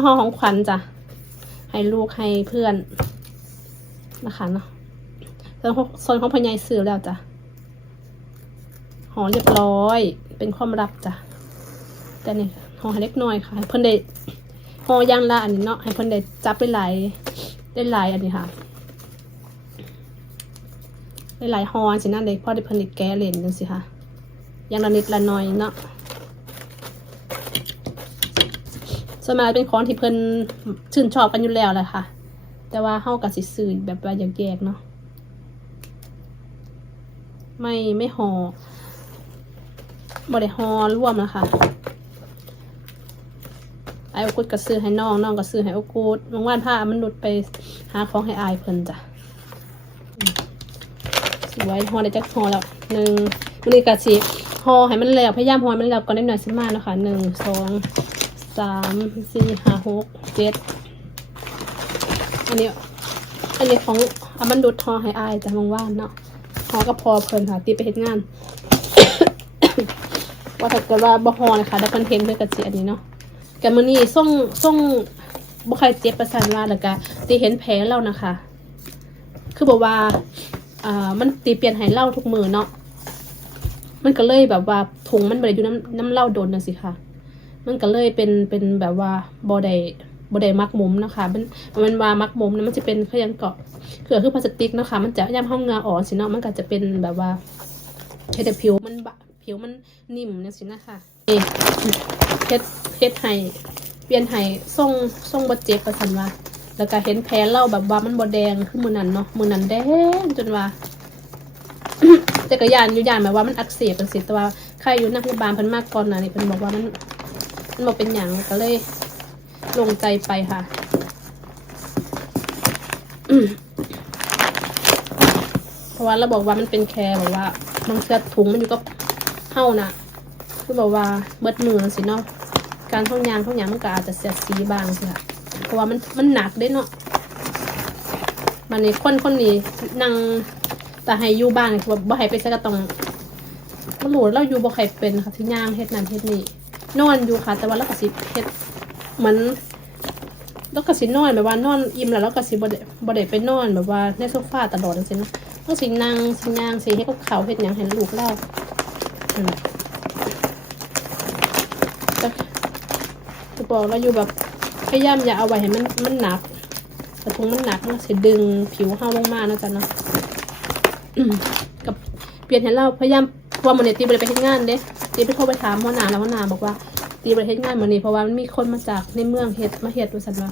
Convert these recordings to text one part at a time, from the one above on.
มาห่อของขวัญจ้ะ ให้ลูกให้เพื่อน นะคะเนาะส่วนของพญายซื้อแล้วจ้ะห่อเรียบร้อย เป็นความลับจ้ะ แต่นี่ห่อให้เล็กน้อยค่ะ ให้เพิ่อนได้ห่อย่างละอันนี้เนาะ ให้เพิ่อนได้จับได้หลายได้หลายอันนี้ค่ะได้หลายห่อสินะเด็กพ่อได้เพิ่นได้แก้เล่นจังสิค่ะย่างละนิดละหน่อยเนาะ ส่วนมากเป็นของที่เพิ่นชื่นชอบกันอยู่แล้วแหละค่ะ แต่ว่าเฮากับสิซื้อแบบว่าแยกเนาะไม่ไม่ห่อบ่ได้ห่อร่วมนะคะไอโอกุดก็ซื้อให้น้องน้องก็ซื้อให้โอกุดบางวันพามันนุดไปหาของให้อายเพิ่นจ้ะสวยห่อได้จักห่อแล้วหนึ่งวันนี้ก็สิห่อให้มันแล้วพยายามห่อให้มันแล้วก่อนได้หน่อยสิมาเนาะค่ะหนึ่งสอง สามสี่ห้าหกเจ็ดอันนี้ อันนี้ของอามันดุดทอให้อายแต่มองว่านเนาะหอก็พอเพลินค่ะตีไปเฮ็ดงาน ว่าถ้าเกิดว่าบ่ฮอนะคะได้คอนเทนต์เพื่อกระเจีอันนี้เนาะกันมือนี้ส่งส่งบ่ใครเจ็บประสานว่าแล้วก็ตีเห็นแผลเรานะคะ คือบอกว่าอ่ามันตีเปลี่ยนให้เล่าทุกมือเนาะมันก็เลยแบบว่าถุงมันได้อยู่น้ำน้ำเหล้าโดนนะสิค่ะ มันก็เลยเป็นเป็นแบบว่าบอดบอดมักมุมนะคะ มันมันว่ามักมุมนะมันจะเป็นเครื่องเกาะคือคือพลาสติกนะคะ มันจะย่ำห้องงาอ่อนสิเนาะมันก็จะเป็นแบบว่าเฮ็ดให้ผิวมันบะผิวมันนิ่มนี่ยสินะคะนี่เฮ็ดเฮ็ดให้เปลี่ยนให้ทรงทรงบดเจ็บประสันว่าแล้วก็เห็นแผลเล่าแบบว่ามันบดแดงขึ้นมือนั้นเนาะมือนั้นแดงจนว่าแต่กระยานอยู่ยานแบบว่ามันอักเสบเป็นสิแต่ว่าใครอยู่นักพยาบาลเพิ่นมากก่อนนะนี่เพิ่นบอกว่ามัน มันบอกเป็นอย่างก็เลย ลงใจไปค่ะเพราะว่าเราบอกว่ามันเป็นแคร์แบบว่ามันเสื้อถุงมันอยู่กับเฮ้านะคือบอกว่าเบิดมือสิเนาะการท่องยางท่องยางมันก็อาจจะเสียสีบางสิค่ะเพราะว่ามันมันหนักเด้เนาะมันนี่คนคนนี้นั่งแต่ให้อยู่บ้านคือว่าบ่ให้ไปใส่กระตองมันหลูเราอยู่บ่ใครเป็นค่ะที่ย่างเฮ็ดนั่นเฮ็ดนี่ นอนอยู่ค่ะ แต่ว่าเราก็สิเฮ็ดเหมือนเราก็สินอนแบบว่านอนอิ่มแล้วเราก็สิบ่ได้บ่ได้ไปนอนแบบว่าในโซฟาตลอดจังซี่นะเราสินั่งสิย่างสิเฮ็ดกับข้าวเฮ็ดหยังให้ลูกเราอืมแต่จะบอกเราอยู่แบบพยายามอย่าเอาไว้ให้มันมันหนักกระทุงมันหนักมันสิดึงผิวเฮาลงมานะจ๊ะเนาะกับเปลี่ยนให้เราพยายามเพราะว่ามื้อนี้ตีบ่ได้ไปเฮ็ดงานเด้ ตีไปโทรไปถามหัวหน้าแล้วหัวหน้าบอกว่า ตีประเทศงานมานี้เพราะว่ามันมีคนมาจากในเมืองเฮ็ดมาเฮ็ดว่าซั่นว่า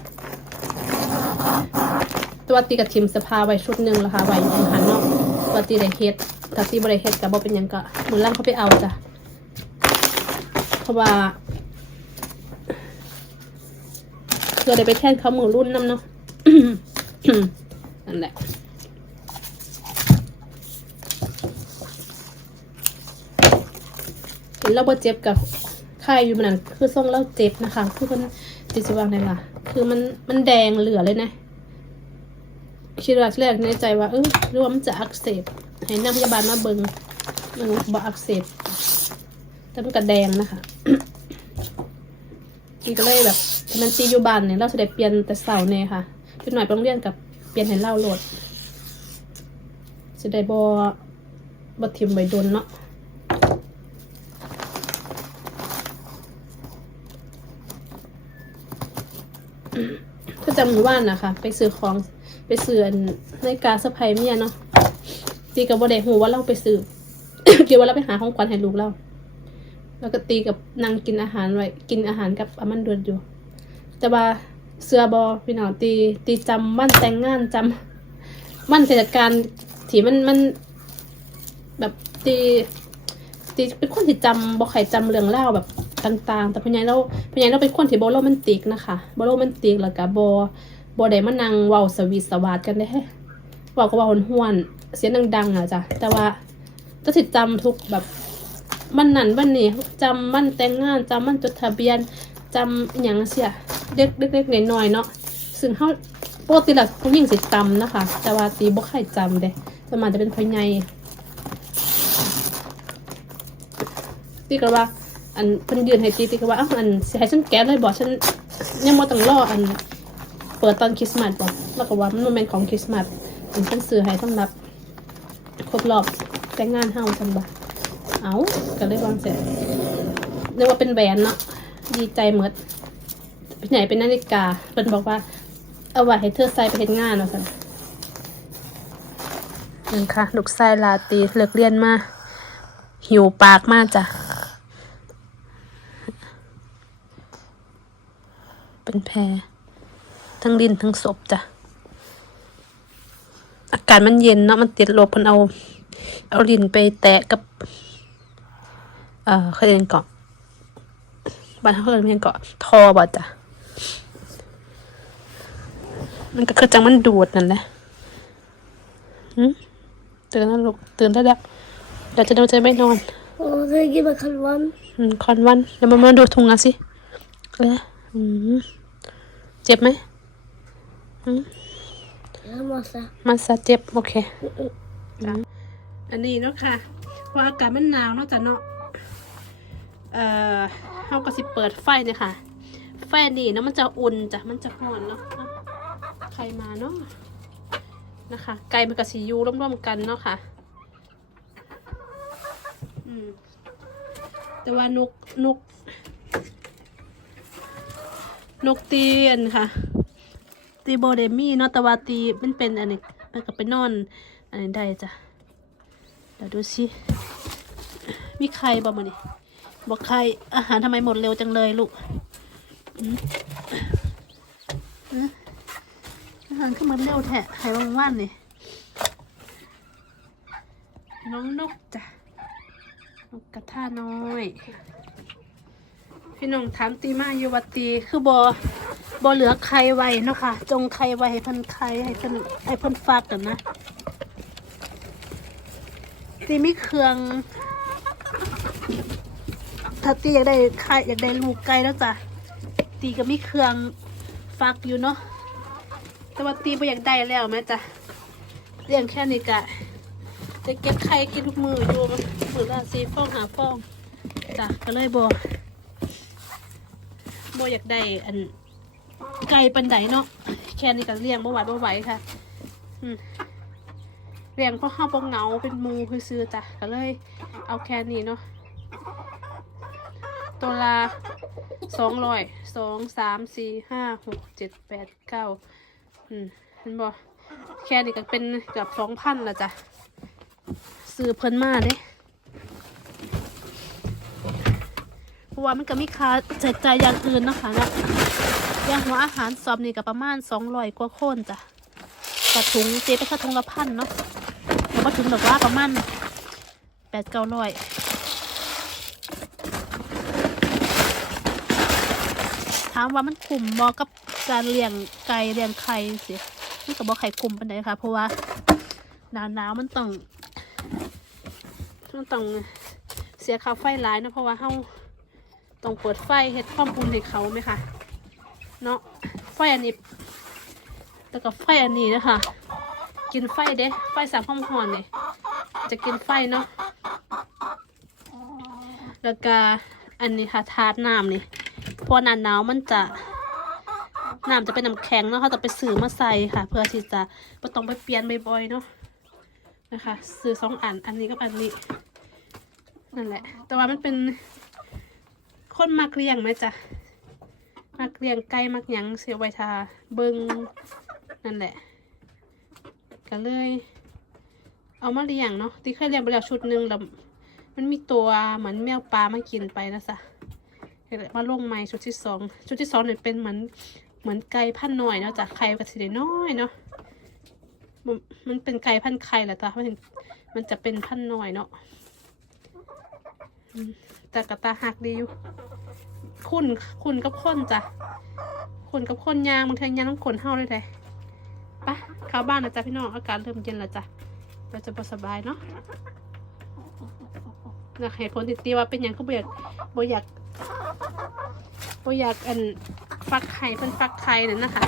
ตัวตีกับทีมสภาไว้ชุดหนึ่งแล้วค่ะไว้ยู่หันเนาะตัวตีได้เฮ็ดถ้าตีบ่ได้เฮ็ดก็บ่เป็นยังก็มือล่างเขาไปเอาจ้ะเพราะว่าเพื่อได้ไปแทนเขามือรุ่นนํเนาะนั่นแหละ เห็ นเราบ่เจ็บกับไข้อยู่มันนั่นคือทรงเราเจ็บนะคะคือมันติดสว่างไงล่ะ คือมันมันแดงเหลือเลยนะคิดว่าแรกในใจว่าเออหรือว่ามันจะอักเสบให้นักพยาบาลมาเบิงมันบ่อักเสบแต่มันก็แดงนะคะทีก็เลยแบบมันตีอยู่บ้านเนี่ยเราจะได้เปลี่ยนแต่เสาเนี่ยค่ะพี่หน่อยไปโรงเรียนกับเปลี่ยนให้เล่าโหลดจะได้บ่บ่ทิมไว้ดนเนาะ จำหมู่บ้านนะคะไปซื้อของไปซื้อนในกาสะพายเมียเนาะตีกับว่าได้หูว่าเราไปซื้อคิดว่าเราไปหาของขวัญให้ลูกเราแล้วก็ตีกับนางกินอาหารไว้กินอาหารกับอามันดือนอยู่ แต่ว่าเสือบอพี่น้องตีตีจำวันแต่งงานจำวันเทศกาลที่มันมัน แบบตีตีเป็นคนที่จำบอใครจำเรื่องเล่าแบบ ต่างๆ แต่พญายเราพญายเราเป็นคนที่บโรแมนติกนะคะบโรแมนติกแล้วก็บอบได้มานั่งเว้าสวีทสวาดกันได้เว้าก็เว่าห้วนๆเสียงดังๆอะจ้ะแต่ว่าก็สิจำทุกแบบวันนั้นวันนี้จำวันแต่งงานจำวันจดทะเบียนจำอหย่างเสียเด็กเล็กๆน้อยๆเนาะซึ่งเขาปกติแล้วผู้หญิงสิจำนะคะ แต่ว่าตีบ่ใครจำเด้สวนมาจะเป็นพญายตีก็ว่า อันเพิ่นยืนให้ตีตีก็ว่าอ้าวอันสิให้ฉันแก้เลยบอกฉันฉันยังบ่ต้องรออันเปิดตอนคริสต์มาสบ่แล้วก็ว่ามันบ่แม่นของคริสต์มาสเป็นเพิ่นซื้อให้สำหรับครบรอบแต่งงานเฮาซั่นบ่เอาก็เลยวางเสร็จเรียกว่าเป็นแหวนเนาะดีใจหมดพี่ไหนเป็นนาฬิกาเพิ่นบอกว่า เอาไว้ให้เธอใส่ไปเฮ็ดงานเนาะซั่นนั่นค่ะลูกชายลาตีเลิกเรียนมาหิวปากมากจ้ะ เป็นแพรทั้งดินทั้งศพจ้ะ อากาศมันเย็นเนาะมันติดลบเพิ่นเอา เอาดินไปแตะกับ เอ่อเขาเรียกเกาะบ้านเขาเรียกเกาะทอบ่จ้ะ มันก็คือจังมันดูดนั่นแหละหืมตื่นแล้วลูกตื่นได้แล้วเดี๋ยวจะเดินจะไม่นอนโอ้ยกินมาคันวัน อืมคอนวันเดี๋ยวมามาดูทุงอะสิเอออืม เจ็บไหมแล้วมาซะมาซะเจ็บ โอเคจ้ะอันนี้เนาะค่ะเพราะอากาศมันหนาวเนาะจ้ะเนาะเอ่อเฮาก็สิเปิดไฟเนี่ยค่ะ ไฟนี่เนาะมันจะอุ่นจ้ะมันจะร้อนเนาะอะใครมาเนาะนะคะ ไก่มันกับสียูร่วมๆกันเนาะค่ะอืมแต่ว่านกนก นกตีอันค่ะ ตีโบเดมี่นาะแต่ว่าตีมันเป็นอันนี้มันก็ไปนอนอันนี้ได้จ้ะเดี๋ยวดูสิมีใครบ่มานี่บอกใครอาหารทำไมหมดเร็วจังเลยลูกอืมอืมอาหารขึ้นมาเร็วแทะใครบ้างว่านนี่น้องนกจ้ะนกกระทาน้อย พี่น้องถามตีมาอยู่วัดตีคือบอบอเหลือใครไว้เนาะค่ะ จงใครไว้ให้เพิ่นใครให้เพิ่นให้เพิ่นฝากกันนะตีมีเครื่องถ้าตีอยากได้ไข่อยากได้ลูกไก่แล้วจ้ะตีก็มีเครื่องฟักอยู่เนาะแต่ว่าตีไม่อยากได้แล้วแม่จ้ะเลี้ยงแค่นี้กะจะเก็บไข่กินทุกมืออยู่มันมือละสีฟองหาฟองจ้ะก็เลยบอ บอยากได้อันไก่ปันไดเนาะแค่นี้ก็เลี้ยงบ่หวบ่ไหวค่ะเลี้ยงเพราะข้าวปงเงาเป็นมูคือซื้อจ้ะก็เลย เอาแค่นี้เนาะตัวละสองร้อยสองสามสี่ห้าหกเจ็ดแปดเก้าอืมเห็นบ่แค่นี้ก็เป็นเกือบสองพันละจ้ะซื้อเพิ่นมาเด้ ราะว่ามันก็มีค่าใช้จ่ายอย่างอื่นนะคะนะอย่างหัวอาหารซอมนี่ก็ประมาณสองร้อยกว่าคนจ้ะกระถุงเจ๊ไปแค่ถุงละพันเนาะแล้วก็ถึงแบบว่าประมาณแปดเก้าร้อยถามว่ามันคุ้มบอกับการเลี้ยงไก่เลี้ยงไข่สิมันก็บอกไข่คุ้มปานใดค่ะเพราะว่าหนาหนาวมันต้องมันต้องเสียค่าไฟหลายนะเพราะว่าเฮา ต้องเปิดไฟเฮ็ดความอุ่นให้เขาไหมคะเนาะไฟอันนี้แต่กับไฟอันนี้นะคะ กินไฟเด้ไฟสามความร้อนเนี่ยจะกินไฟเนาะแล้วก็อันนี้ค่ะทาดน้ำนี่พราะหนาหนาวมันจะน้ำจะเป็นน้ำแข็งเนาะเขาจะไปซื้อมาใส่ค่ะ เพื่อที่จะไม่ต้องไปเปลี่ยนบ่อยๆเนาะนะคะซื้อสองอันอันนี้กับอันนี้นั่นแหละ แต่ว่ามันเป็น คนมักเลี้ยงไหมจ๊ะมักเลี้ยงไก่มักหยังเสียไวทาเบิงนั่นแหละก็เลย เอามาเลี้ยงเนาะที่เคยเลี้ยงไปแล้วชุดหนึ่งแล้วมันมีตัวเหมือนแมวปลามากินไปนะจ๊ะก็เลยมาลงใหม่ชุดที่สองชุดที่สองเนี่ยเป็นเหมือนเหมือนไก่พันหน่อยเนาะจ้ะไข่ก็สิได้น้อยเนาะมันมันเป็นไก่พันไข่แหละจ้ะมันมันจะเป็นพันธุ์น้อยเนาะ แต่กระตาหักดีอยู่คุณคุณกับคนจ้ะคุณกับคนยางบางทียางต้องขนเห่าเลยเลยไปะเข้าบ้านนะจ๊ะพี่น้องอากาศเริ่มเย็นแล้วจ้ะเราจะสบายเนาะนะเหตุผลติดตีว่าเป็นอย่างก็บ่อยากบ่อยากบ่อยากอันฟักไข่เป็นฟักไข่นั่นนะคะ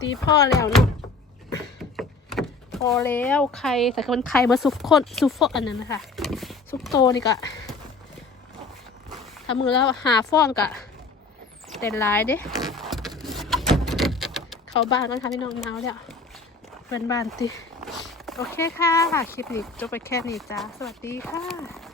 ตีพ่อแล้วเนาะพอแล้วไข่แต่ก็เป็นไข่มาซุปข้นซุปฟออันนั้นนะคะซุปโตนี่ก็ามือแล้วหาฟ้องกะเต็นลายเด้เข้าบ้านกันค่ะพี่น้องหนาวแล้วเพื่อนบ้านติโอเคค่ะ คลิปนี้จบไปแค่นี้จ้า สวัสดีค่ะ